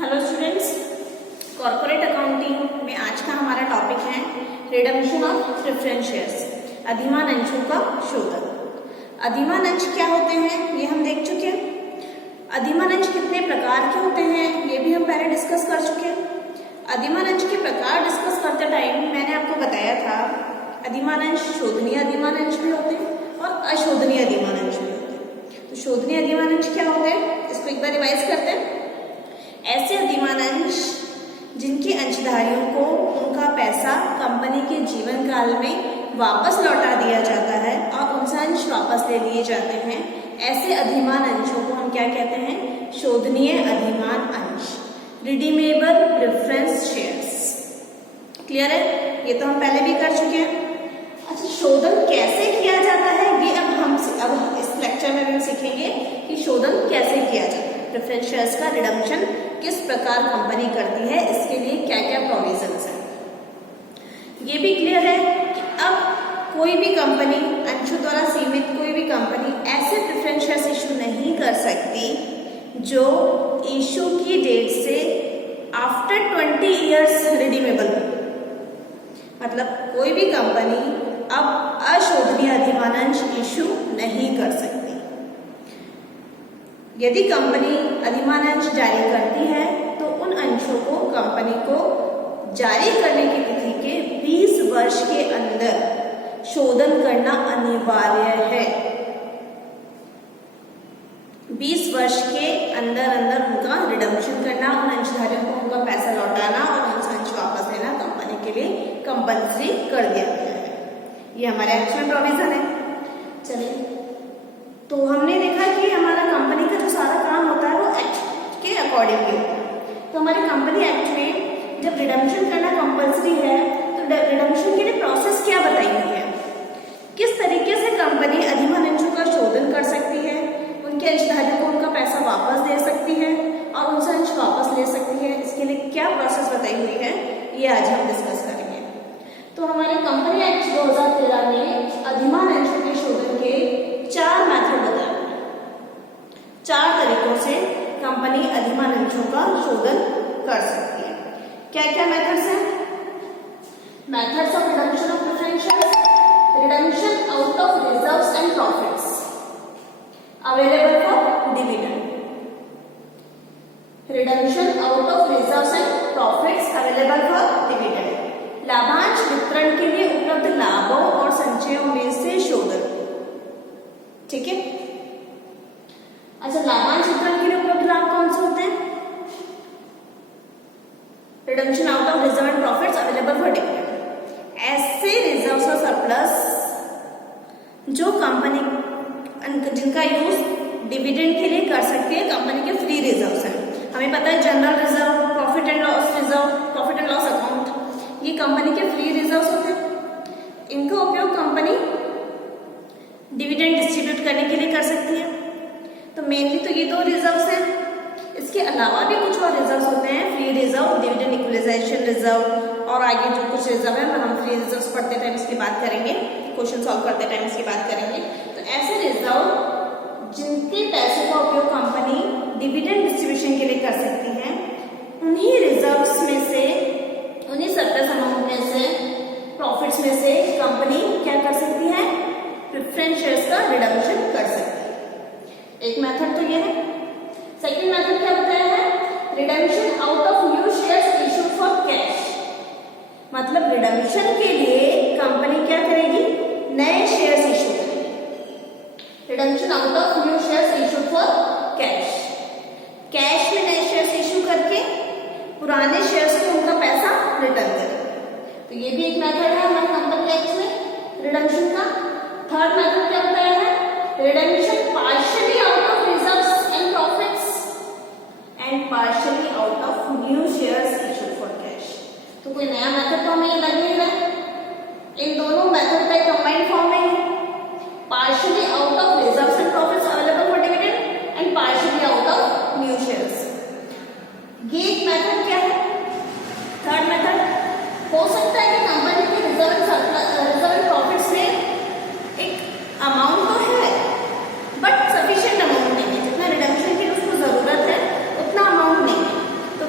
Hello students, corporate accounting में आज का हमारा टॉपिक है रिडम्पशन ऑफ प्रेफरेंस शेयर्स, अधिमान अंशों का शोधन। अधिमान अंश क्या होते हैं ये हम देख चुके हैं। अधिमान अंश कितने प्रकार के होते हैं ये भी हम पहले डिस्कस कर चुके हैं। अधिमान अंश के प्रकार डिस्कस करते टाइम मैंने आपको बताया था अधिमान अंश शोधनीय अधिमान अंश भी होते हैं और अशोधनीय अधिमान अंश भी होते हैं। तो शोधनीय अधिमान अंश क्या होते हैं इसको एक बार रिवाइज करते हैं। ऐसे अधिमान अंश जिनके अंशधारियों को उनका पैसा कंपनी के जीवन काल में वापस लौटा दिया जाता है और उनसे अंश वापस ले लिए जाते हैं, ऐसे अधिमान अंशों को हम क्या कहते हैं? शोधनीय अधिमान अंश, रिडीमेबल प्रेफरेंस शेयर्स। क्लियर है? ये तो हम पहले भी कर चुके हैं। अच्छा, शोधन कैसे किया जाता है ये अब इस लेक्चर में हम सीखेंगे कि शोधन कैसे किया जाता है। प्रेफरेंस शेयर्स का रिडम्पशन किस प्रकार कंपनी करती है, इसके लिए क्या क्या प्रोविजंस है ये भी क्लियर है कि अब कोई भी कंपनी अंशों द्वारा सीमित कोई भी कंपनी ऐसे प्रेफरेंस शेयर्स इशू नहीं कर सकती जो इशू की डेट से आफ्टर 20 ईयर्स रिडीमेबल हो। मतलब कोई भी कंपनी अब अशोधनीय अधिमान अंश इशू नहीं कर सकती। यदि कंपनी अधिमान अंश जारी करती है तो उन अंशों को कंपनी को जारी करने की तिथि के 20 वर्ष के अंदर शोधन करना अनिवार्य है। 20 वर्ष के अंदर उनका रिडम्पशन करना, उन अंशधारियों को उनका पैसा लौटाना और उनसे अंश वापस लेना कंपनी के लिए कंपल्सरी कर दिया गया है। ये हमारे एक्ट में प्रोविजन है। चलिए, तो हमने देखा कि हमारा कंपनी का जो सारा काम होता है वो एक्ट के अकॉर्डिंग होता है। तो हमारे कंपनी एक्ट में जब रिडम्पशन करना कंपल्सरी है तो रिडम्पशन के लिए प्रोसेस क्या बताई हुई है, किस तरीके से कंपनी अधिमान अंशों का शोधन कर सकती है, उनके अंशधारियों को उनका पैसा वापस दे सकती है और उनसे अंश वापस ले सकती है, इसके लिए क्या प्रोसेस बताई हुई है ये आज हम डिस्कस करेंगे। तो हमारे कंपनी एक्ट 2013 में अधिमान अंशों के शोधन के 4 मेथड बताए, 4 तरीकों से कंपनी अधिमान अंशों का शोधन कर सकती है। क्या क्या मेथड्स हैं? Methods of redemption of preference shares, redemption out of reserves and profits available for dividend, redemption out of reserves and profits available for dividend, लाभांश वितरण के लिए उपलब्ध लाभों और संचयों में से शोधन। ठीक है। अच्छा, लाभांश वितरण के लिए उपलब्ध लाभ कौन से होते हैं? Redemption out of reserve and profits available for dividend. ऐसे रिजर्व्स और सरप्लस जो कंपनी जिनका यूज डिविडेंड के लिए कर सकती है, कंपनी के फ्री रिजर्व्स हैं। हमें पता है general reserve, profit and loss reserve, profit and loss account, ये कंपनी के फ्री रिजर्व्स होते हैं। इनका उपयोग कंपनी डिविडेंड डिस्ट्रीब्यूट करने के लिए कर सकती है। तो मेनली तो ये 2 रिजर्व्स हैं। इसके अलावा भी कुछ और रिजर्व्स होते हैं, free reserve, dividend equalisation reserve और आगे जो कुछ रिजर्व है हम फ्री रिजर्व्स पढ़ते टाइम इसकी बात करेंगे, क्वेश्चन सॉल्व करते टाइम इसकी बात करेंगे। तो ऐसे रिजर्व जिनके पैसे का उपयोग कंपनी डिविडेंड डिस्ट्रीब्यूशन के लिए कर सकती है, उन्हीं रिजर्व्स में से, उन्हीं सरप्लस अमाउंट में से, प्रॉफिट्स में से कंपनी क्या कर सकती है? प्रेफरेंस शेयर्स का रिडम्पशन कर सकती है। एक मेथड तो ये है। सेकंड मेथड क्या बताया है? Redemption out of new shares issued for cash. मतलब रिडम्पशन के लिए कंपनी क्या करेगी? नए शेयर्स इशू करेगी। Redemption out of new shares issued for cash. Cash में नए शेयर्स इशू करके पुराने शेयर्स को उनका पैसा रिटर्न करेगी। तो ये भी एक मेथड है हमारे कंपनी एक्ट में रिडम्पशन का। थर्ड मेथड क्या बताया है? Redemption partially out of reserves and profits and partially out of new shares issued for cash. तो कोई नया मेथड तो हमें ये लग नहीं रहा है। इन दोनों मेथड का कंबाइंड फॉर्म में है, partially out of reserves and profits available for dividend and partially out of new shares. ये एक मेथड क्या है? थर्ड मेथड हो सकता है कि कंपनी के रिजर्व एंड प्रॉफिट्स में एक अमाउंट तो है बट सफिशिएंट अमाउंट नहीं है, जितना रिडम्पशन की उसको जरूरत है उतना अमाउंट नहीं है। तो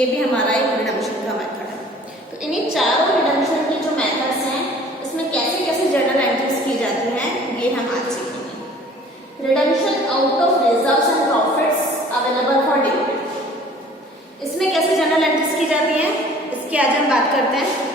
ये भी हमारा एक रिडम्पशन का मेथड है। तो इन्हीं चारों रिडम्पशन के जो मेथड्स हैं इसमें कैसे कैसे जर्नल एंट्रीज की जाती हैं ये हम आज सीखेंगे। Redemption out of reserves and profits available for dividend, इसमें कैसे जर्नल एंट्रीज की जाती हैं इसकी आज हम बात करते हैं।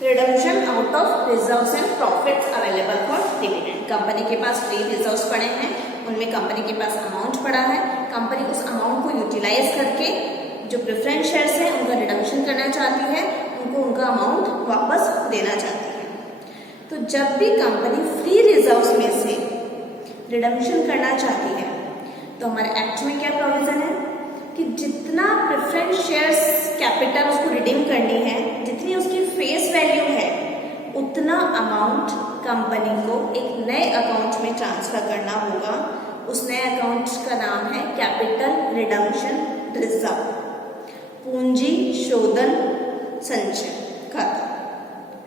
Redemption out of reserves and profits available for dividend, company के पास फ्री रिजर्व्स पड़े हैं, उनमें कंपनी के पास अमाउंट पड़ा है, कंपनी उस अमाउंट को यूटिलाइज करके जो प्रेफरेंस शेयर्स हैं उनका रिडम्पशन करना चाहती है, उनको उनका अमाउंट वापस देना चाहती है। तो जब भी कंपनी फ्री रिजर्व्स में से रिडम्पशन करना चाहती है तो हमारे एक्ट में क्या प्रोविजन है कि जितना प्रेफरेंस शेयर्स कैपिटल उसको रिडीम करनी है, जितनी उसकी फेस वैल्यू है उतना अमाउंट कंपनी को एक नए अकाउंट में ट्रांसफर करना होगा। उस नए अकाउंट का नाम है कैपिटल रिडम्पशन रिजर्व, पूंजी शोधन संचय खाता,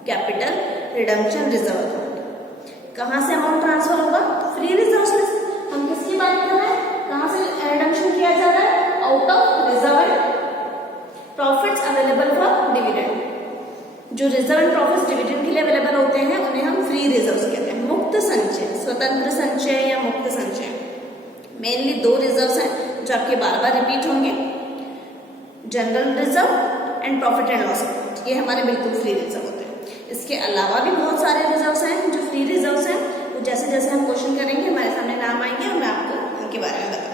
कैपिटल रिडम्पशन रिजर्व अकाउंट। कहाँ से अमाउंट ट्रांसफर होगा? फ्री रिजर्व में से। हम किसकी बात कर रहे हैं? कहाँ से रिडम्पशन किया जा रहा है? Out of reserve and profits available for dividend. जो रिजर्व एंड प्रॉफिट्स डिविडेंड के लिए अवेलेबल होते हैं उन्हें हम फ्री रिजर्व्स कहते हैं। मुक्त संचय, स्वतंत्र संचय या मुक्त संचय, मेनली दो रिजर्व्स हैं जो आपके बार बार रिपीट होंगे, general reserve and profit and loss account, ये हमारे बिल्कुल फ्री रिजर्व होते हैं। इसके अलावा भी बहुत सारे रिजर्व्स हैं जो फ्री रिजर्व्स हैं, तो जैसे जैसे हम क्वेश्चन करेंगे हमारे सामने नाम आएंगे और मैं आपको उनके बारे में बताऊंगी।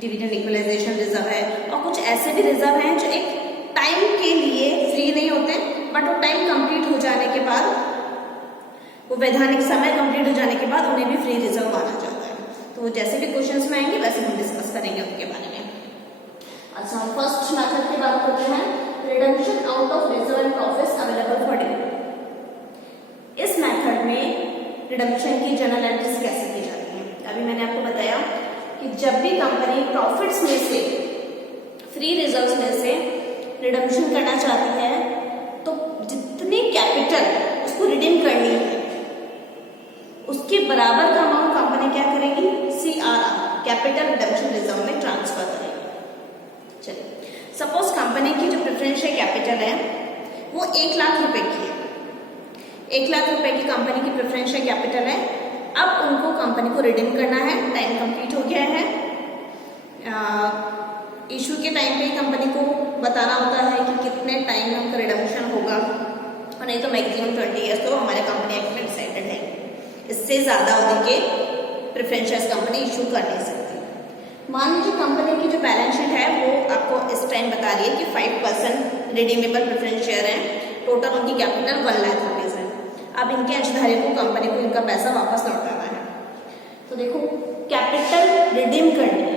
डिविडेंड इक्वलाइजेशन रिजर्व है और कुछ ऐसे भी रिजर्व हैं जो एक टाइम के लिए फ्री नहीं होते, बट वो टाइम कंप्लीट हो जाने के बाद, वो वैधानिक समय कंप्लीट हो जाने के बाद उन्हें भी फ्री रिजर्व माना जाता है। तो वो जैसे भी क्वेश्चंस में आएंगे वैसे हम डिस्कस करेंगे उनके बारे में। अच्छा, हम फर्स्ट मेथड की बात करते हैं, redemption out of reserve and profits available for dividend. इस मेथड में रिडम्पशन की जर्नल एंट्रीज कैसे की जाती है? अभी मैंने आपको बताया कि जब भी कंपनी प्रॉफिट्स में से, फ्री रिजर्व्स में से रिडम्पशन करना चाहती है तो जितनी कैपिटल उसको रिडीम करनी है उसके बराबर का अमाउंट कंपनी क्या करेगी? CRR, कैपिटल रिडम्पशन रिजर्व में ट्रांसफर करेगी। चलिए, सपोज कंपनी की जो प्रेफरेंस शेयर कैपिटल है वो 1 लाख रुपए की है। 1 लाख रुपए की कंपनी की प्रेफरेंस शेयर कैपिटल है। अब उनको कंपनी को रिडीम करना है, टाइम कंप्लीट हो गया है। इशू के टाइम पे कंपनी को बताना होता है कि कितने टाइम में उनका रिडम्पशन होगा, और नहीं तो मैक्सिमम 20 ईयर्स तो हमारे कंपनी एक्ट में डिसाइडेड है। इससे ज़्यादा अवधि के प्रेफरेंस शेयर्स कंपनी इशू कर नहीं सकती। मान लीजिए कंपनी की जो बैलेंस शीट है वो आपको इस टाइम बता रही है कि 5% रिडीमेबल प्रेफरेंस शेयर है, टोटल उनकी कैपिटल 1 लाख रुपीज़ है। अब इनके अंशधारियों को कंपनी को इनका पैसा वापस लौटाना है। तो देखो, कैपिटल रिडीम करनी है,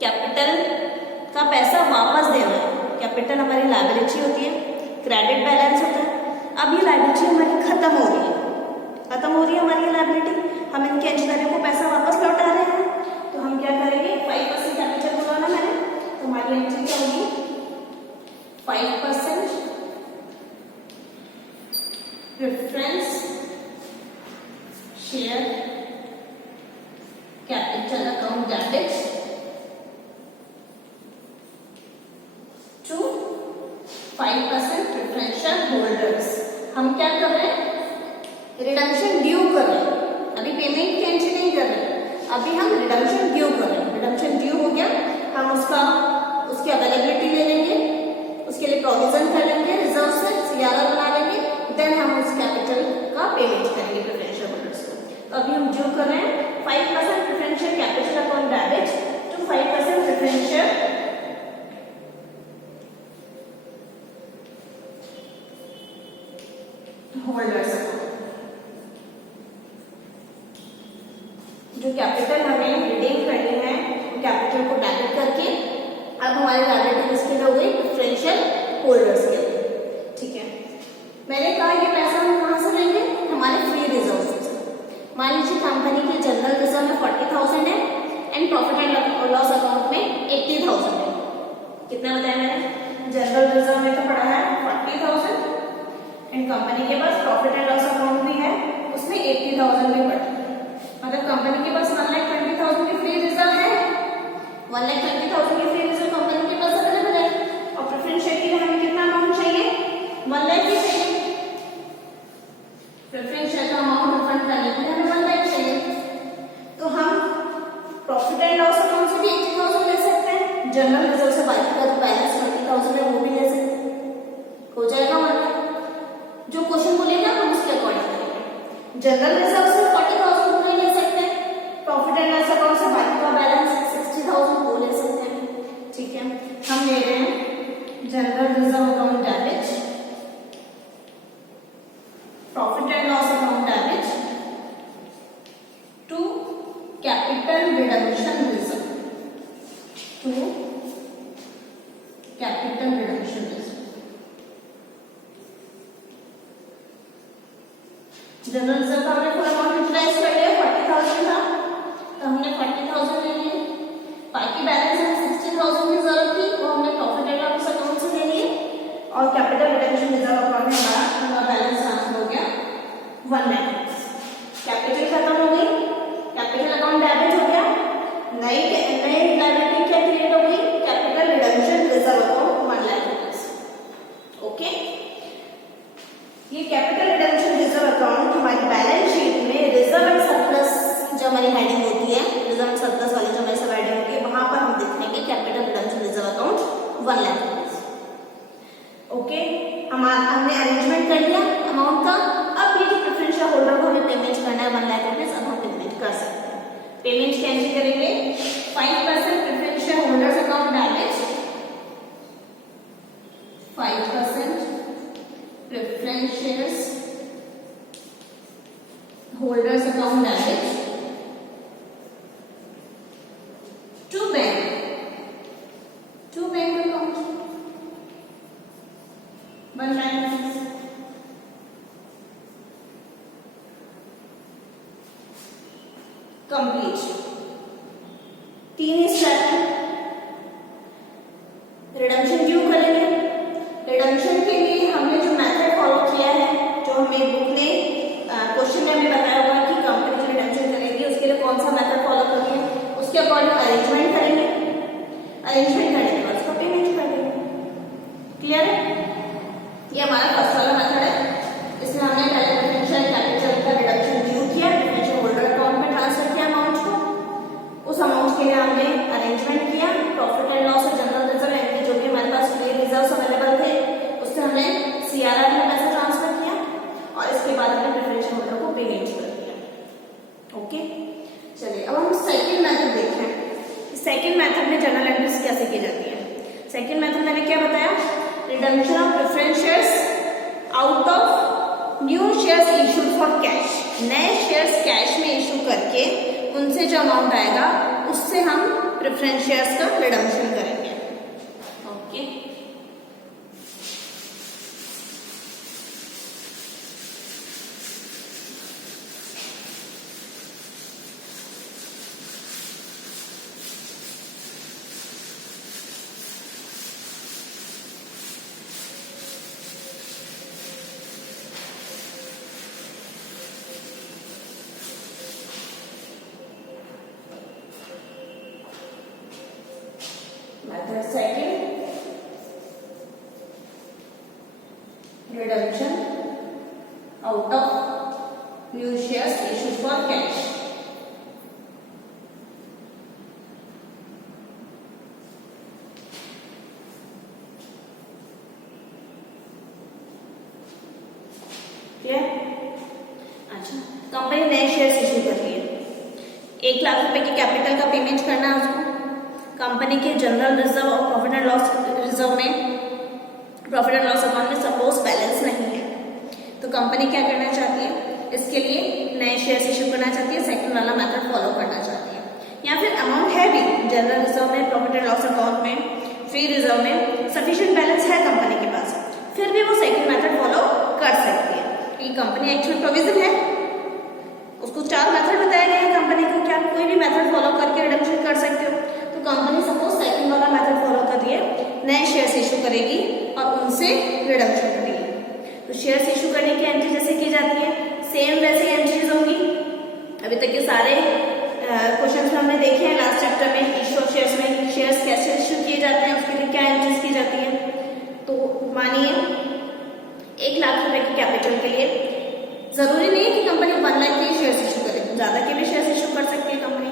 कैपिटल का पैसा वापस देना है। कैपिटल हमारी लायबिलिटी होती है, क्रेडिट बैलेंस होता है। अब ये लायबिलिटी हमारी खत्म हो रही है हमारी लायबिलिटी, हम इनके अंशधारियों को पैसा वापस लौटा रहे हैं। तो हम क्या करेंगे? 5% कैपिटल बोला ना मैंने, तो हमारी एंट्री क्या होगी? 5% preference share capital account debit to 5% preferential holders. हम क्या कर रहे हैं? रिडम्पशन ड्यू कर रहे हैं, अभी पेमेंट की एंट्री नहीं कर रहे हैं, अभी हम रिडम्पशन ड्यू कर रहे हैं। रिडम्पशन ड्यू हो गया, हम उसकी अवेलेबिलिटी ले लेंगे, उसके लिए प्रोविजन कर लेंगे, रिजर्व से CRR बना लेंगे, देन हम उस कैपिटल का पेमेंट करेंगे प्रेफरेंशियल होल्डर्स को। तो अभी हम ड्यू कर रहे हैं 5% preferential capital account debit to 5% preferential holders. जो कैपिटल हमें रिडीम करनी है कैपिटल को डेबिट करके अब हमारी लायबिलिटी किसके लिए हो गई? प्रेफरेंशियल होल्डर्स के लिए। ठीक है, मैंने कहा ये पैसा हम कहाँ से लेंगे? हमारे फ्री रिजर्व से। मान लीजिए कंपनी के जनरल रिजर्व में 40,000 है and profit and loss account में 80,000 है। कितना बताया मैंने? जनरल रिजर्व में तो पड़ा है 40,000 एंड कंपनी के पास प्रॉफिट एंड लॉस अकाउंट भी है, उसमें 80,000 भी पड़ा है। मतलब कंपनी के पास 1,20,000 की फ्री रिजर्व है, 1,20,000 की फ्री रिजर्व कंपनी के पास अवेलेबल है और प्रेफरेंस शेयर के लिए हमें कितना अमाउंट चाहिए? 1 लाख ही चाहिए। प्रेफरेंस शेयर का अमाउंट रिफंड करने के लिए हमें 1 लाख चाहिए, तो हम प्रॉफिट एंड लॉस अकाउंट से भी 80,000 ले सकते हैं, जनरल रिजर्व से बाकी का जो बैलेंस 20,000 है वो भी ले सकते हैं, हो जाएगा 1 लाख। जो क्वेश्चन बोलेगा हम उसके अकॉर्डिंग करेंगे। जनरल रिजर्व से 40,000 नहीं ले सकते, प्रॉफिट एंड लॉस अकाउंट से बाकी का बैलेंस 60,000 वो ले सकते हैं। ठीक है, हम ले रहे हैं general reserve account debit, profit and loss account debit to capital reduction reserve, to capital reduction reserve. General reserve का हमने फुल अमाउंट यूटिलाइज कर लिया, 40,000 था तो हमने 40,000 ले लिए, बाकी बैलेंस हमें 60,000 की जरूरत थी वो हमने प्रॉफिट एंड लॉस अकाउंट से ले लिए और कैपिटल रिडक्शन रिजर्व अकाउंट में हमारा बैलेंस ट्रांसफर हो गया 1 लाख। कैपिटल खत्म हो गई, कैपिटल अकाउंट डेबिट हो गया, नई लायबिलिटी क्या क्रिएट हो गई? Capital reduction reserve account 1 lakh rupees. Okay, ये कैपिटल रिडक्शन रिजर्व अकाउंट हमारी बैलेंस शीट में रिजर्व एंड सरप्लस जो हमारी हेडिंग होती है, रिजर्व एंड सरप्लस वाली जो हमारी सब हेडिंग होती है वहां पर हम देखेंगे capital reduction reserve account 1 lakh rupees. Okay, हमने अरेंजमेंट कर लिया अमाउंट का। अब ये जो प्रेफरेंस शेयर होल्डर को हमें पेमेंट करना है 1 लाख रुपीस, अब हम पेमेंट कर सकते हैं। पेमेंट कैसे करेंगे? 5% preference share holders account debit, 5% preference shares holders account debit to bank account 1 lakh rupees. Complete. 3 step है। रिडम्पशन क्यों करेंगे? रिडम्पशन के लिए हमने जो मेथड फॉलो किया है, जो हमें बुक ने क्वेश्चन में हमें बताया हुआ है कि कंपनी जो रिडम्पशन करेगी उसके लिए कौन सा मेथड फॉलो करेंगे, उसके अकॉर्डिंग अरेंजमेंट करेंगे, अरेंजमेंट करने के बाद उसको पेमेंट कर देंगे। क्लियर है? ये हमारा फर्स्ट वाला मेथड है। इसमें हमने पहले प्रेफरेंस शेयर कैपिटल का रिडक्शन ड्यू किया, प्रेफरेंस शेयर होल्डर अकाउंट में ट्रांसफर किया अमाउंट को, उस अमाउंट के लिए हमने अरेंजमेंट किया, प्रॉफिट एंड लॉस और जनरल रिजर्व यानी जो भी हमारे पास फ्री रिजर्व्स अवेलेबल थे उससे हमने सीआरआर में पैसा ट्रांसफर किया और इसके बाद हमने प्रेफरेंस शेयर होल्डर को पेमेंट कर दिया। ओके, चलिए अब हम सेकंड मेथड देखते हैं। सेकंड मेथड में जनरल एंट्रीज कैसे की जाती है। सेकंड मेथड मैंने क्या बताया? Redemption of preference shares out of new shares issued for cash. नए शेयर्स कैश में इशू करके उनसे जो अमाउंट आएगा उससे हम प्रेफरेंस शेयर्स का रिडम्पशन करेंगे। Okay, method second, redemption out of new shares issued for cash. Clear? अच्छा, कंपनी नए शेयर्स इशू कर रही है, 1 लाख रुपए की कैपिटल का पेमेंट करना है उसको। कंपनी के जनरल रिजर्व और प्रॉफिट एंड लॉस रिजर्व में, प्रॉफिट एंड लॉस अकाउंट में सपोज बैलेंस नहीं है, तो कंपनी क्या करना चाहती है? इसके लिए नए शेयर्स इशू करना चाहती है, सेकंड वाला मेथड फॉलो करना चाहती है। या फिर अमाउंट है भी जनरल रिजर्व में, प्रॉफिट एंड लॉस अकाउंट में, फ्री रिजर्व में सफिशिएंट बैलेंस है कंपनी के पास, फिर भी वो सेकंड मेथड फॉलो कर सकती है क्योंकि कंपनी एक्चुअल प्रोविजन है उसको 4 मेथड बताया गया है कंपनी को कि आप कोई भी मेथड फॉलो करके रिडम्पशन कर सकते हो। तो कंपनी सपोज सेकंड वाला मेथड फॉलो कर रही है, नए शेयर्स इशू करेगी और उनसे रिडम्पशन करेगी। तो शेयर्स इशू करने की एंट्री जैसे की जाती है, सेम वैसे एंट्रीज होंगी। अभी तक के सारे क्वेश्चंस हमने देखे हैं लास्ट चैप्टर में। इशू ऑफ शेयर्स में शेयर्स कैसे इशू किए जाते हैं, उसके लिए क्या एंट्रीज की जाती है। तो मानिए 1 लाख रुपए की कैपिटल के लिए जरूरी नहीं है कि कंपनी 1 लाख के शेयर्स इशू करे, ज्यादा के भी शेयर्स इशू कर सकती है कंपनी।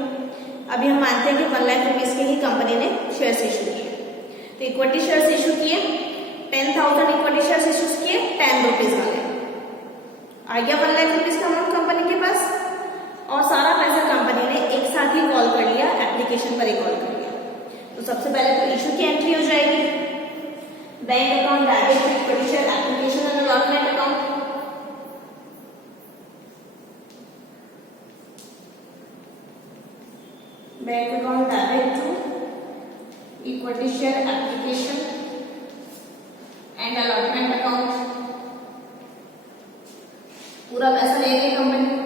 अभी हम मानते हैं कि 1 लाख रुपीज के ही कंपनी ने शेयर्स इशू किए। तो इक्विटी शेयर्स इशू किए, 10,000 इक्विटी शेयर्स इशू किए 10 रुपीज वाले, आ गया 1 लाख रुपीज का अमाउंट कंपनी के पास। और सारा पैसा कंपनी ने एक साथ ही कॉल कर लिया, एप्लीकेशन पर ही कॉल कर लिया। तो सबसे पहले तो इशू की एंट्री हो जाएगी, bank account, debit, equity share, application and allotment account. Bank account, debit to equity share, application and allotment account. पूरा पैसा ले रही है कंपनी,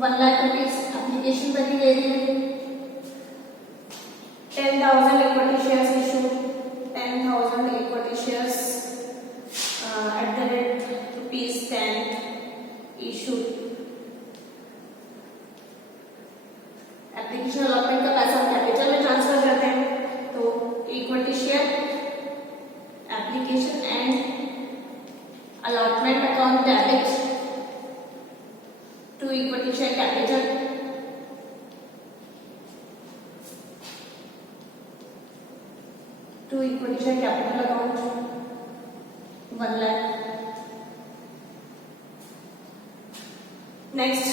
1 लाख रुपीज एप्लीकेशन पर ही ले रही है। 10,000 equity shares issue, 10,000 equity shares at the rate ₹10 issue. Application allotment का पैसा कैपिटल में ट्रांसफर करते हैं। तो equity share, application and allotment account debit to equity share capital, to equity share capital account 1 lakh. Next,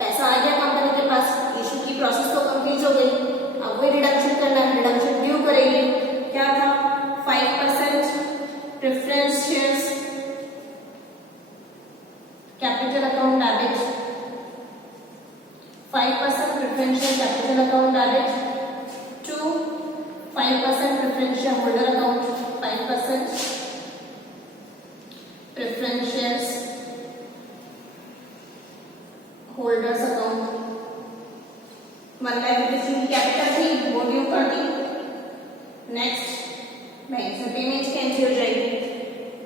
पैसा आ गया कंपनी के पास, इशू की प्रोसेस तो कंप्लीट हो गई। अब वही रिडम्पशन करना है, रिडम्पशन ड्यू करेगी। क्या था? 5% preference shares capital account debit, 5% preferential capital account debit to 5% preferential holder account, 5% preferential holders account. 1 lakh rupees की कैपिटल थी, वो ड्यू कर दी। नेक्स्ट, बैंक से पेमेंट की एंट्री हो जाएगी,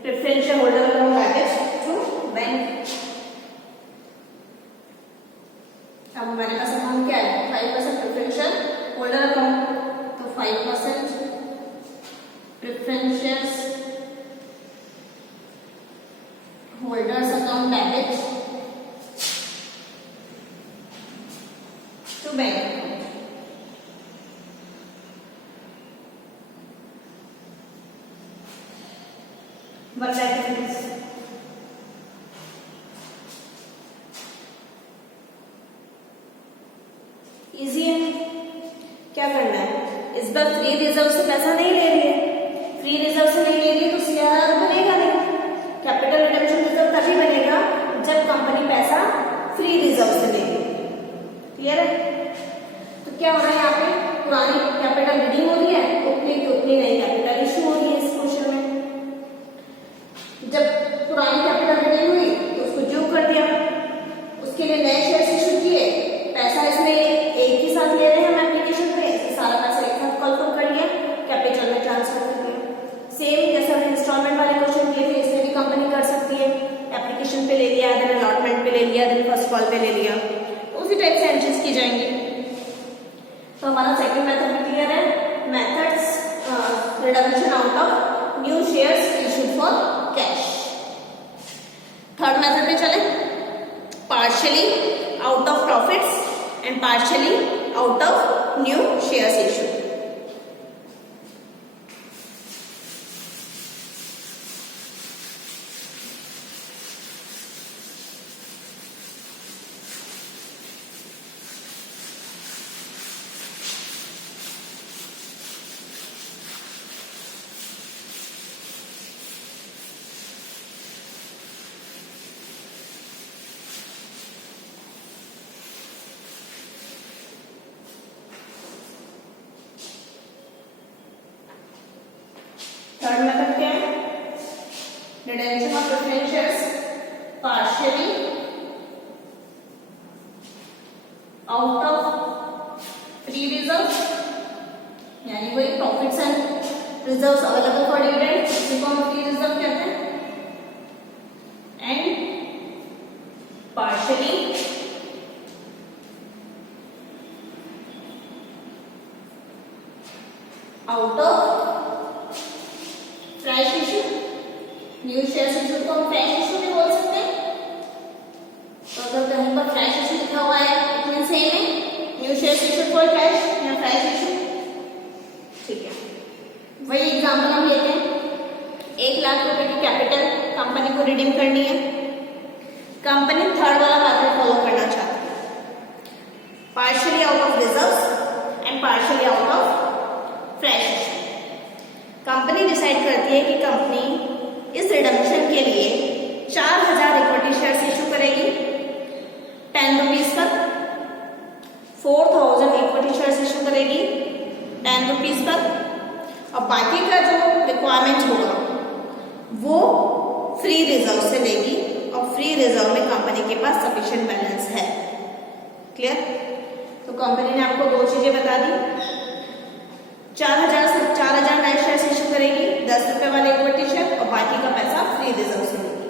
preferential holder account debit to bank. अब हमारे पास अमाउंट क्या है? 5% प्रेफरेंशियल होल्डर अकाउंट, तो 5% preferential holders account debit to bank account. Easy है, क्या करना है? इस बार फ्री रिजर्व से पैसा नहीं ले रही है, फ्री रिजर्व से नहीं ले रही है तो सीआरआर बनेगा नहीं। कैपिटल रिडम्पशन रिजर्व तभी बनेगा जब कंपनी पैसा फ्री रिजर्व से लेगी। क्लियर है? तो क्या हो रहा है यहाँ पे? पुरानी कैपिटल रिडीम हो रही है, उतनी की उतनी नई कैपिटल इशू हो रही है इस क्वेश्चन में। जब पुरानी कैपिटल रिडीम हुई तो उसको ड्यू कर दिया, उसके लिए नए शेयर्स इशू किए, पैसा इसमें एक ही साथ ले रहे हैं हम एप्लीकेशन पे, सारा पैसा एक साथ कॉल कर लिया, कैपिटल में ट्रांसफर कर दिया। सेम जैसे हमने इंस्टॉलमेंट वाले क्वेश्चन किए थे, इसमें भी कंपनी कर सकती है, एप्लीकेशन पे ले लिया, देन अलॉटमेंट पे ले लिया, देन फर्स्ट कॉल पे ले लिया, तो उसी टाइप से एंट्रीज की जाएंगी। तो हमारा सेकंड मेथड भी क्लियर है, methods redemption out of new shares issued for cash. Third method पे चले, partially out of profits and partially out of new shares issue. Third method क्या है? Redemption of preference shares partially profits and reserves available for dividend, जिसको हम free reserve कहते हैं, and partially out of fresh issue, new share issue को हम fresh issue भी बोल सकते हैं। तो अगर कहीं पर फ्रेश इश्यू लिखा हुआ है इट मींस सेम है, new share issue for cash या फ्रेश इश्यू, ठीक है। वही एग्जांपल हम लेते हैं, 1 लाख रुपए की कैपिटल कंपनी को रिडीम करनी है, कंपनी थर्ड वाला मेथड फॉलो करना चाहती है, partially out of reserves and partially out of fresh issue. Company decide करती है कि कंपनी इस रिडम्पशन के लिए 4000 इक्विटी शेयर्स इशू करेगी 10 rupees per, 4000 equity shares issue करेगी 10 रुपीज पर, और बाकी का जो रिक्वायरमेंट होगा वो फ्री रिजर्व से लेगी, और फ्री रिजर्व में कंपनी के पास सफिशिएंट बैलेंस है। क्लियर? तो कंपनी ने आपको 2 चीजें बता दी, 4000 नए शेयर इशू करेगी 10 रुपए वाले इक्विटी शेयर, और बाकी का पैसा फ्री रिजर्व से लेगी।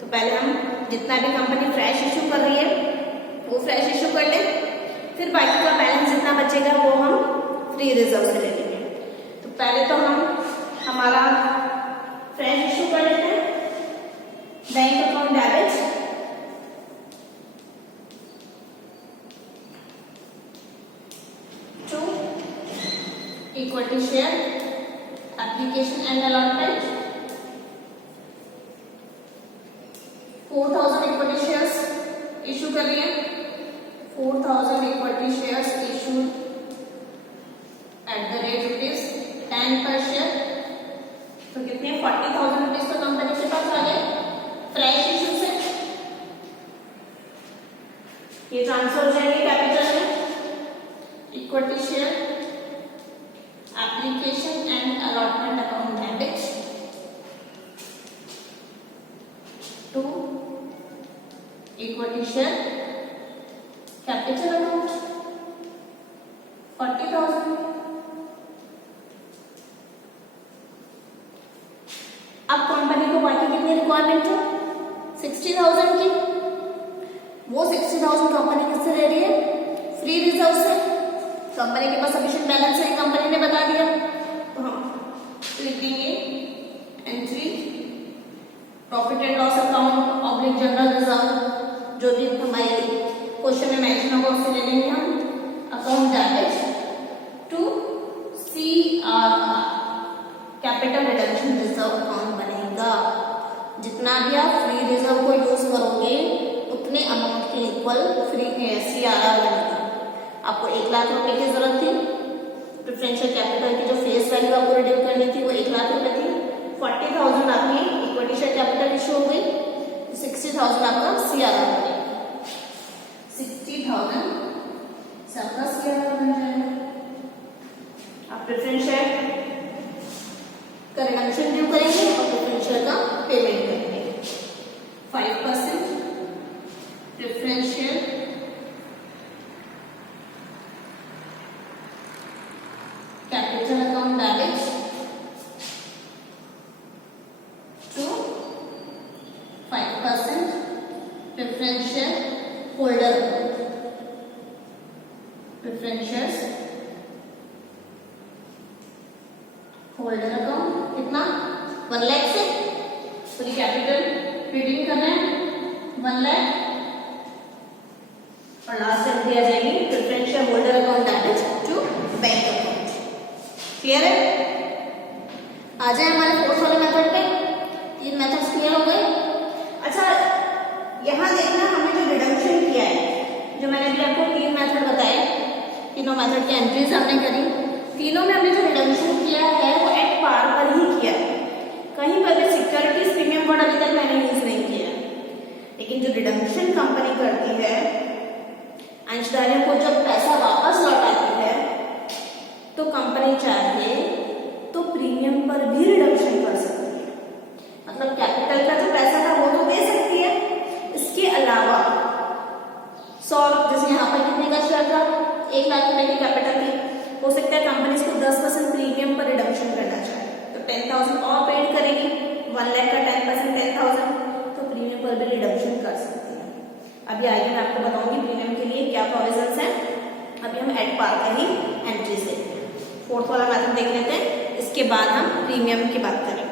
तो पहले हम जितना भी कंपनी फ्रेश इशू कर रही है वो फ्रेश इशू कर ले, फिर बाकी का बैलेंस जितना बचेगा वो हम फ्री रिजर्व से ले लेंगे। तो पहले तो हम हमारा फ्रेश इशू कर लेते हैं, bank account debit, equity share application and allotment, 4000 equity shares issue कर रही है, 4000 equity shares issued at the rate ₹10 पर शेयर, तो कितने 40,000 रुपीज तो कंपनी के पास आ गए फ्रेश इशू से। ये ट्रांसफर हो जाएंगे कैपिटल में, equity share application and allotment account debit to equity share capital account 40,000। अब कंपनी को बाकी कितनी रिक्वायरमेंट है 60,000 की, वो 60,000 कंपनी किससे ले रही है, फ्री रिजर्व से। कंपनी के पास सफिशिएंट बैलेंस है, कंपनी ने बता दिया, तो हम लिख देंगे entry profit and loss account oblique general reserve, जो भी हमारे क्वेश्चन में मेंशन होगा उससे ले लेंगे हम, account debit to CRR capital reduction reserve account बनेगा। जितना भी आप फ्री रिजर्व को यूज करोगे उतने अमाउंट के इक्वल फ्री CRR बनेगा। आपको 1 लाख रुपए की जरूरत थी, प्रेफरेंशियल कैपिटल की जो फेस वैल्यू आपको रिडीम करनी थी वो 1 लाख रुपए थी, 40,000 आपकी इक्विटी शेयर कैपिटल इशू हो गई, 60,000 आपका CRR बनेगा, 60,000 सबका CRR बन जाएगा। आप प्रेफरेंशियल का रिडक्शन ड्यू करेंगे और प्रेफरेंशियल का पेमेंट करेंगे, 5% preferential capital account debit to 5% preferential holder account, preferential holder account कितना 1 लाख से पूरी कैपिटल रिडीम करना है 1 लाख, और लास्ट में दिया जाएगी preferential holder account debit to bank account. Clear है? आ जाए हमारे फोर्थ वाले मेथड पे, 3 मेथड्स क्लियर हो गए। अच्छा यहाँ देखना हमने जो रिडम्पशन किया है, जो मैंने अभी आपको 3 मेथड बताए, तीनों मेथड की एंट्रीज हमने करी, तीनों में हमने जो रिडम्पशन किया है वो एट पार पर ही किया है, कहीं पर भी सिक्योरिटीज प्रीमियम वर्ड अभी तक मैंने यूज नहीं किया। लेकिन जो रिडम्पशन कंपनी करती है अंशधारियों को जब पैसा वापस लौटाती है तो कंपनी चाहे तो प्रीमियम पर भी रिडम्पशन कर सकती है, मतलब कैपिटल का जो पैसा था वो तो दे सकती है, इसके अलावा 100 जैसे यहाँ पर कितने का शेयर था 1 लाख रुपए की कैपिटल थी, हो सकता है कंपनी इसको 10% प्रीमियम प्रोविजंस हैं। अभी हम एट पार का ही एंट्रीज देखते हैं। फोर्थ वाला मैथड देख लेते हैं, इसके बाद हम प्रीमियम की बात करेंगे।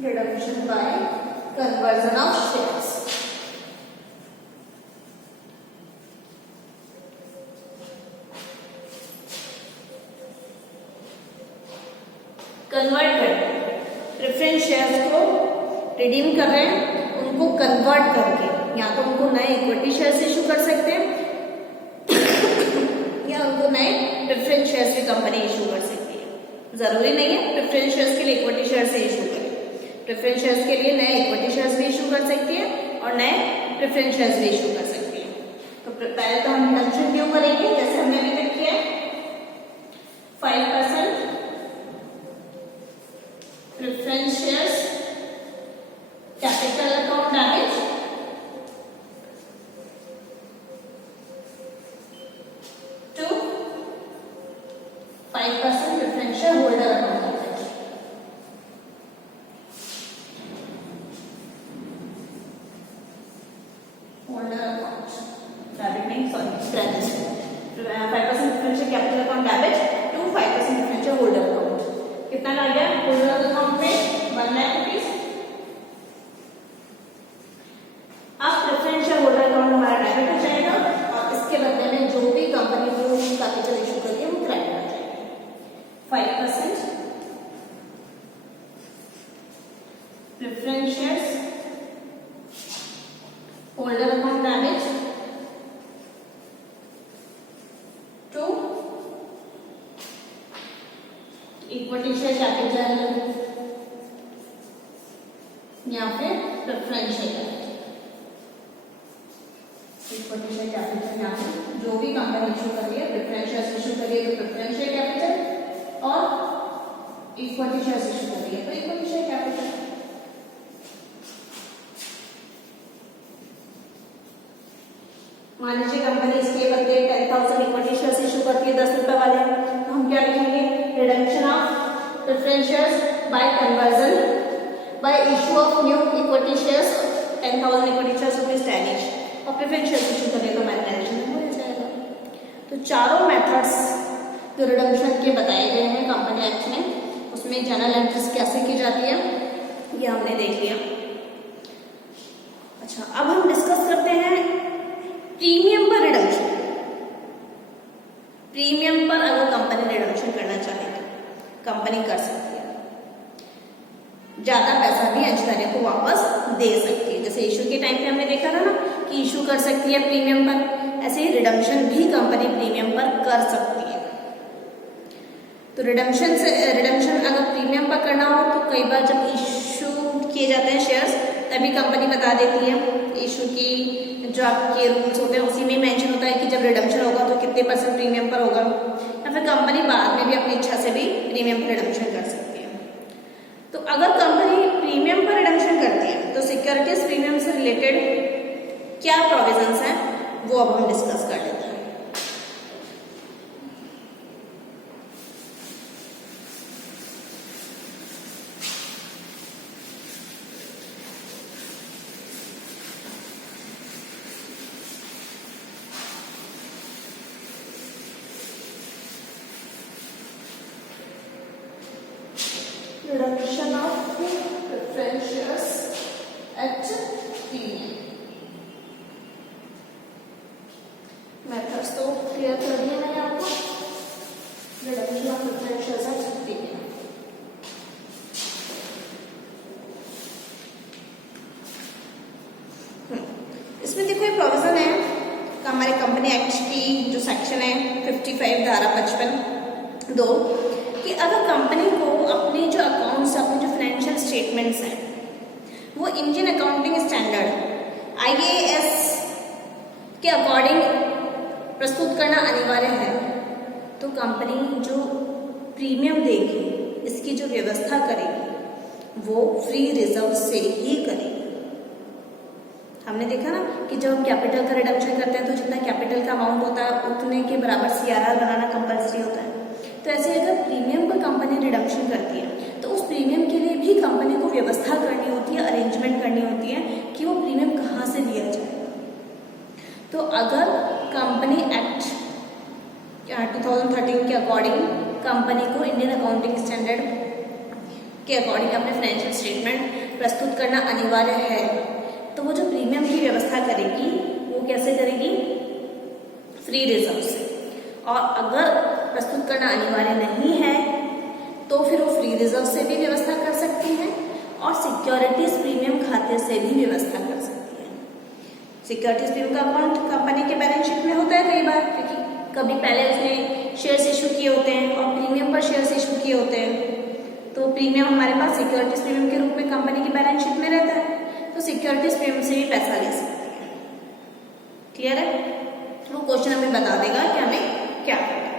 Reduction by conversion of shares. Convert कर प्रेफरेंस शेयर्स को रिडीम कर रहे हैं, उनको कन्वर्ट करके या तो उनको नए इक्विटी शेयर्स इशू कर सकते हैं या उनको नए प्रेफरेंस शेयर्स की कंपनी इशू कर सकती है। जरूरी नहीं है प्रेफरेंस शेयर्स के लिए इक्विटी शेयर्स से इशू करें, प्रेफरेंस शेयर्स के लिए नए इक्विटी शेयर्स भी इशू कर सकती है और नए प्रेफरेंस शेयर्स भी इशू कर सकती है। तो पहले तो हम रिडम्पशन क्यों करेंगे, जैसे हमने अभी तक किया 5% preference shares capital account damage to 5% preference share holder account damage. Holder account debit नहीं, sorry credit. 5% differential capital account debit to 5% differential holder account. कितना लग गया होल्डर अकाउंट में 1 लाख रुपीस। अब प्रेफरेंशियल होल्डर अकाउंट हमारा डेबिट हो जाएगा और इसके बदले में जो भी कंपनी को कैपिटल इशू करिए वो क्रेडिट हो जाएगा। 5% preference shares holder account damage to equity share capital या फिर preference share capital. Equity share capital या फिर जो भी कंपनी इशू कर रही है, प्रेफरेंस शेयर इशू कर रही है तो प्रेफरेंस शेयर कैपिटल और इक्विटी शेयर इशू कर रही है तो इक्विटी शेयर कैपिटल। मान लीजिए कंपनी इसके बदले 10,000 इक्विटी शेयर्स इशू करती है 10 रुपए वाले, तो हम क्या लिखेंगे, redemption of preference shares bye conversion bye issue of new equity shares 10,000 equity shares rupees 10 each और प्रेफरेंस शेयर्स इशू करने का मैनेजमेंट हो जाएगा। तो चारों मेथड्स जो रिडम्पशन के बताए गए हैं कंपनी एक्ट में, उसमें जर्नल एंट्रीज कैसे की जाती है ये हमने देख लिया। अच्छा, अब हम डिस्कस करते हैं प्रीमियम पर रिडम्पशन। प्रीमियम पर अगर कंपनी रिडम्पशन करना चाहे तो कंपनी कर सकती है, ज्यादा पैसा भी अंशधारियों को वापस दे सकती है। जैसे इशू के टाइम पे हमने देखा था ना कि इशू कर सकती है प्रीमियम पर, ऐसे ही रिडम्पशन भी कंपनी प्रीमियम पर कर सकती है। तो रिडम्पशन अगर प्रीमियम पर करना हो तो कई बार जब इशू किए जाते हैं शेयर्स तभी कंपनी बता देती है, इशू की जो आपके रूल्स होते हैं उसी में मेंशन होता है कि जब रिडम्पशन होगा तो कितने % प्रीमियम पर होगा, या फिर कंपनी बाद में भी अपनी इच्छा से भी प्रीमियम पर रिडम्पशन कर सकती है। तो अगर कंपनी प्रीमियम पर रिडम्पशन करती है तो सिक्योरिटीज प्रीमियम से रिलेटेड क्या प्रोविजंस हैं वो अब हम डिस्कस कर लेते हैं। Reduction of preference shares at premium. Methods तो क्लियर कर दिए मैंने आपको। Reduction of preference shares at premium. इसमें देखो ये प्रोविजन है हमारे कंपनी एक्ट की जो सेक्शन है 55 धारा 55(2) कि अगर कंपनी को अपने अपने जो अकाउंट्स, अपने जो फाइनेंशियल स्टेटमेंट्स हैं वो इंडियन अकाउंटिंग स्टैंडर्ड IAS के अकॉर्डिंग प्रस्तुत करना अनिवार्य है, तो कंपनी जो प्रीमियम देगी, इसकी जो व्यवस्था करेगी वो फ्री रिजर्व से ही करेगी। हमने देखा ना कि जब हम कैपिटल का रिडम्पशन करते हैं तो जितना कैपिटल का अमाउंट होता है उतने के बराबर CRR बनाना कंपल्सरी होता है। तो ऐसे अगर प्रीमियम पर कंपनी रिडम्पशन करती है तो उस प्रीमियम के लिए भी कंपनी को व्यवस्था करनी होती है, अरेंजमेंट करनी होती है कि वो प्रीमियम कहाँ से लिया जाए। तो अगर कंपनी एक्ट 2013 के अकॉर्डिंग कंपनी को इंडियन अकाउंटिंग स्टैंडर्ड के अकॉर्डिंग अपने फाइनेंशियल स्टेटमेंट प्रस्तुत करना अनिवार्य है, तो वो जो प्रीमियम की व्यवस्था करेगी वो कैसे करेगी? फ्री रिजर्व से। और अगर प्रस्तुत करना अनिवार्य नहीं है तो फिर वो फ्री रिजर्व से भी व्यवस्था कर सकती है और सिक्योरिटीज प्रीमियम खाते से भी व्यवस्था कर सकती है। सिक्योरिटीज प्रीमियम का अकाउंट कंपनी के बैलेंस शीट में होता है कई बार, क्योंकि कभी पहले उसने शेयर्स इशू किए होते हैं और प्रीमियम पर शेयर्स इशू किए होते हैं, तो प्रीमियम हमारे पास सिक्योरिटीज प्रीमियम के रूप में कंपनी की बैलेंस शीट में रहता है, तो सिक्योरिटीज प्रीमियम से भी पैसा ले सकते हैं। क्लियर है? वो क्वेश्चन हमें बता देगा कि हमें क्या करना है।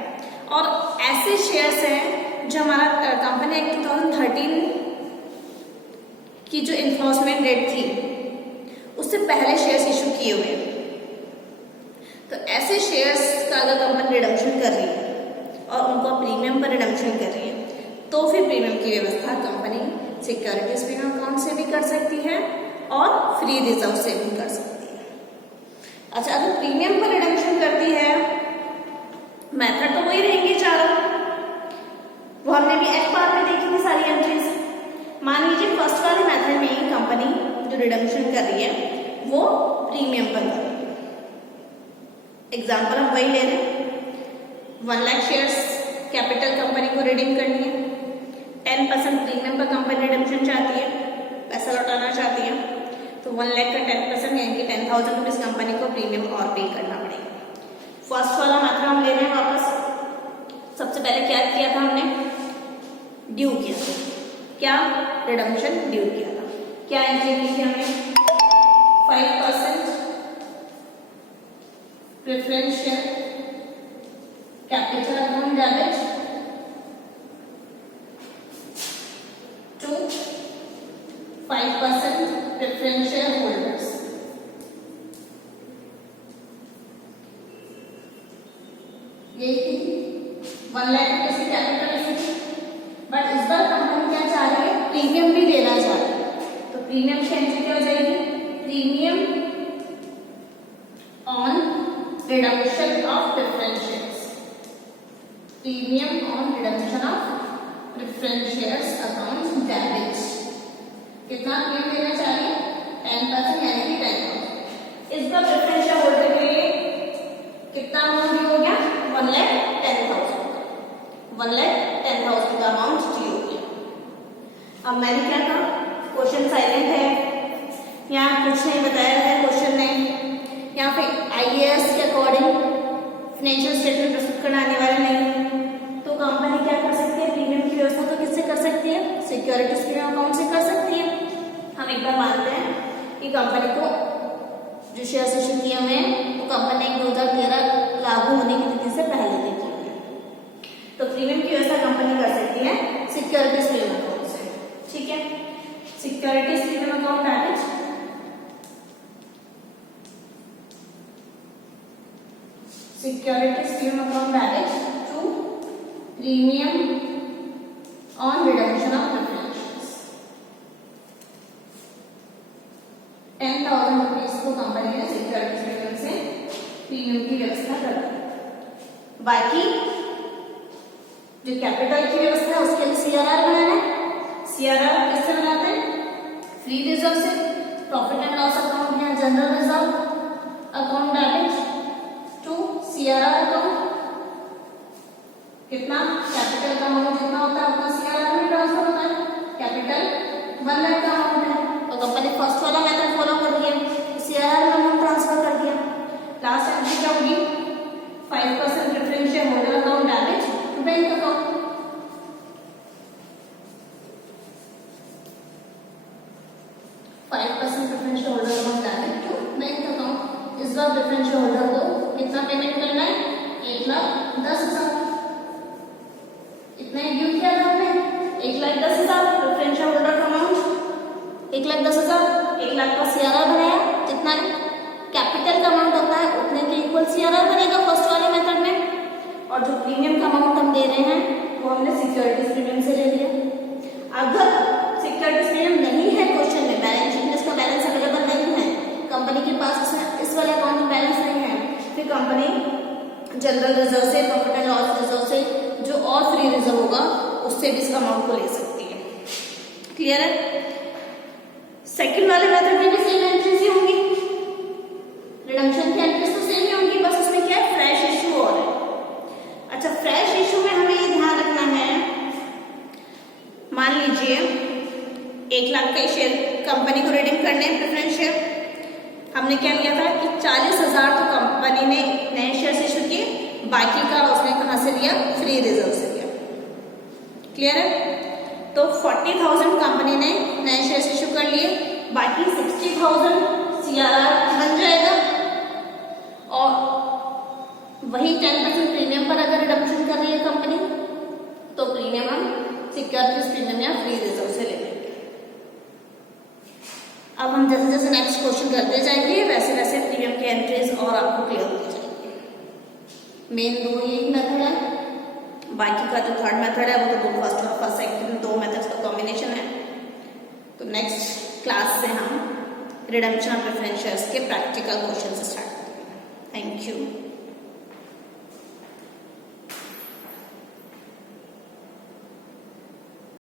और ऐसे शेयर्स हैं जो हमारा कंपनी एक्ट 2013 की जो इन्फोर्समेंट डेट थी उससे पहले शेयर्स इशू किए हुए हैं, तो ऐसे शेयर्स का अगर कंपनी रिडम्पशन कर रही है और उनको प्रीमियम पर रिडम्पशन कर रही है तो फिर प्रीमियम की व्यवस्था कंपनी सिक्योरिटीज प्रीमियम अकाउंट से भी कर सकती है और फ्री रिजर्व से भी कर सकती है। अच्छा, अगर प्रीमियम पर रिडम्पशन करती है, मेथड तो वही रहेंगे चारों, वो हमने भी एच पार्ट में देखी थी सारी एंट्रीज। मान लीजिए फर्स्ट वाले मेथड में कंपनी जो रिडम्पशन कर रही है वो प्रीमियम पर कर रही है। एग्जाम्पल हम वही ले रहे हैं, 1 लाख शेयर्स कैपिटल कंपनी को रिडीम करनी है, 10% प्रीमियम पर कंपनी रिडम्पशन चाहती है, पैसा लौटाना चाहती है, तो 1 लाख का 10% यानी कि 10,000 रुपीज कंपनी को प्रीमियम और पे करना पड़ेगा। फर्स्ट वाला मात्रा हम ले रहे हैं वापस। सबसे पहले क्या किया था हमने? ड्यू किया था। क्या? रिडम्पशन ड्यू किया था। क्या एंट्री की थी हमने? 5% preferential capital account debit to 5% preferential holders. ये 1 लाख रुपए की कैपिटल इक्विटी, बट इस बार कंपनी क्या चाह रही है? प्रीमियम भी देना चाह रही है, तो प्रीमियम की एंट्री क्या हो जाएगी? Premium on redemption of preference shares. Premium on redemption of preference shares account debit. कितना प्रीमियम देना चाह रही है? 10% यानी कि 10,000। इस बार प्रेफरेंस शेयर होल्डर के लिए कितना अमाउंट ड्यू हो गया? 1,10,000। 1,10,000 का अमाउंट ड्यू हो गया। अब मैंने क्या कहा? क्वेश्चन साइलेंट है, यहाँ कुछ नहीं बताया है क्वेश्चन ने। यहाँ पे IAS के अकॉर्डिंग फाइनेंशियल स्टेटमेंट प्रस्तुत करना अनिवार्य नहीं है, तो कंपनी क्या कर सकती है? प्रीमियम की व्यवस्था तो किससे कर सकती है? सिक्योरिटीज प्रीमियम अकाउंट से कर सकती है। हम एक बार मानते हैं कि कंपनी को जो शेयर्स इशू किए हुए हैं वो कंपनी ने 2013 लागू होने की तिथि से पहले के किए हुए हैं, तो प्रीमियम की व्यवस्था कंपनी कर सकती है सिक्योरिटीज प्रीमियम अकाउंट से। ठीक है, securities premium account debit securities premium account debit to premium on redemption of preference shares. 10,000 rupees को कंपनी ने सिक्योरिटीज प्रीमियम से प्रीमियम की व्यवस्था कर दी। बाकी जो कैपिटल की व्यवस्था है उसके लिए CRR बनाना है। CRR किससे बनाते हैं? फ्री रिजर्व से। प्रॉफिट एंड लॉस अकाउंट या general reserve account debit to CRR account. कितना? कैपिटल का अमाउंट जितना होता है उतना CRR में ट्रांसफर होता है। कैपिटल 1 लाख का अमाउंट है तो कंपनी फर्स्ट वाला मेथड फॉलो कर रही है, CRR में अमाउंट ट्रांसफर कर दिया। लास्ट एंट्री क्या होगी? 5% preferential holder account debit to bank account. सब प्रेफरेंस होल्डर को कितना पेमेंट करना है? 1,10,000। इतना ड्यू किया था आपने 1,10,000 प्रेफरेंस होल्डर का अमाउंट 1,10,000। 1 लाख का सीआरआर बनाया, जितना कैपिटल का अमाउंट होता है उतने के इक्वल सीआरआर बनेगा फर्स्ट वाले मेथड में। और जो प्रीमियम का अमाउंट हम दे रहे हैं वो हमने सिक्योरिटीज प्रीमियम से ले लिया। अगर सिक्योरिटीज प्रीमियम नहीं है क्वेश्चन में, बैलेंस शीट में इसका बैलेंस अवेलेबल नहीं है, कंपनी के पास इस वाले अकाउंट में बैलेंस नहीं है, फिर कंपनी जनरल रिजर्व से, प्रॉफिट एंड लॉस रिजर्व से, जो और फ्री रिजर्व होगा उससे भी इस अमाउंट को ले सकती है। क्लियर है? सेकंड वाले मेथड में भी सेम एंट्रीज ही होंगी, रिडम्पशन की एंट्रीज तो सेम ही होंगी, बस उसमें क्या है, फ्रेश इश्यू और है। अच्छा, फ्रेश इश्यू में हमें ये ध्यान रखना है, मान लीजिए 1 लाख का शेयर कंपनी को रिडीम करने हैं प्रेफरेंस शेयर, हमने क्या लिया था कि 40,000 तो कंपनी ने नए शेयर इशू किए, बाकी का उसने कहां से लिया? फ्री रिजर्व से लिया। क्लियर है? तो 40,000 कंपनी ने नए शेयर इशू कर लिए, बाकी 60,000 सीआरआर बन जाएगा, और वही 10% प्रीमियम पर अगर रिडम्पशन कर रही है कंपनी तो प्रीमियम हम सिक्योरिटीज प्रीमियम या फ्री रिजर्व से ले लेंगे। अब हम जैसे जैसे नेक्स्ट क्वेश्चन करते जाएंगे वैसे वैसे प्रीमियम की एंट्रीज और आपको क्लियर होती जाएंगी। मेन दो ही मेथड है, बाकी का जो थर्ड मेथड है वो तो फर्स्ट और फर्स्ट सेकंड दो मेथड्स का कॉम्बिनेशन है। तो नेक्स्ट क्लास से हम रिडम्पशन ऑफ प्रेफरेंस शेयर्स के प्रैक्टिकल क्वेश्चन से स्टार्ट करेंगे। Thank you.